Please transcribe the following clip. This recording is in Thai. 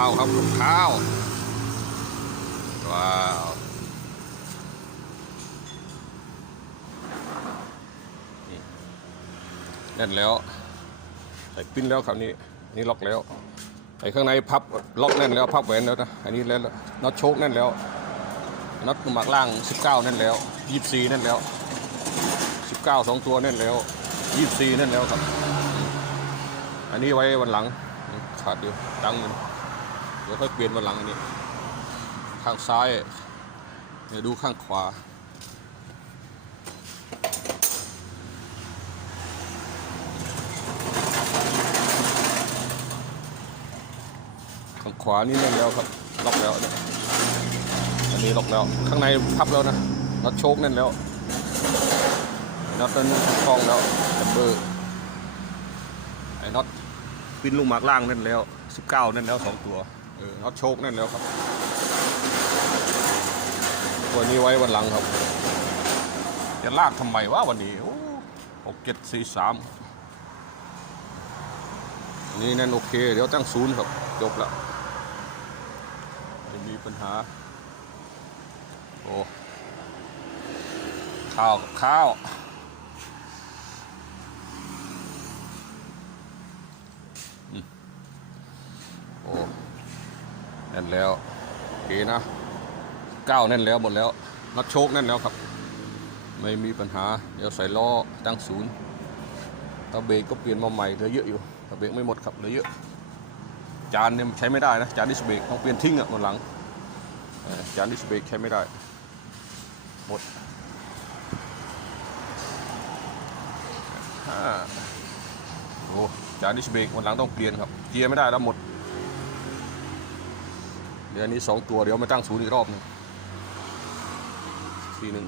ข้าวครับข้าว ว้าวแน่นแล้วใส่ปิ้นแล้วคราวนี้นี่ล็อกแล้วไอ้ข้างในพับล็อกแน่นแล้วพับแหวนแล้วนะอันนี้แล้วน็อตโชคแน่นแล้วน็อตหมักล่าง 19 แน่นแล้ว 24 แน่นแล้ว 19สองตัวแน่นแล้ว 24 แน่นแล้วครับ อันนี้ไว้วันหลังขาดอยู่ดังหนึ่ ดี๋ยวค่อยเปลี่ยนวันหลังอันนี้ ข้างซ้าย เดี๋ยวดูข้างขวา ข้างขวานี่แน่นแล้วครับ ล็อกแล้วอันนี้ล็อกแล้ว ข้างในพับแล้วนะน็อตโชคแน่นแล้วน็อตนั้นคล้องแล้วดับเบอร์ไอ้น็อตปิ้นลูกหมากล่างนั่นแล้ว 19 นั่นแล้วสองตัว เออน็อตโชคแน่นแล้วครับตัวนี้ไว้วันหลังครับ จะลากทำไมวะวันนี้หกเจ็ดสี่สามนนี้นั่นโอเค เดี๋ยวตั้งศูนย์ครับ จบแล้วไม่มีปัญหา โอ้ ข้าวกับข้าวโอ้ น่นแล้วโอเคนะก้าแน่นแล้วหมดแล้วน็อตโชคแน่นแล้วครับ ไม่มีปัญหา เดี๋ยวใส่ล้อตั้งศูนย์ตาเบรกก็เปลี่ยนมาใหม่เหลือเยอะอยู่ตาเบรกไม่หมดครับเหลือเยอะ จานเนี่ยใช้ไม่ได้นะ จานดิสเบรกต้องเปลี่ยนทิ้งอะหมดหลังจานดิสเบรกใช้ไม่ได้หมดห้าโอ้จานดิสเบรกหมดหลังต้องเปลี่ยนครับเกียร์ไม่ได้แล้วหมด ดี๋ยวอันนี้สองตัวเดี๋ยวมาตั้งศูนย์อีกรอบหนึงทีหนึ่ง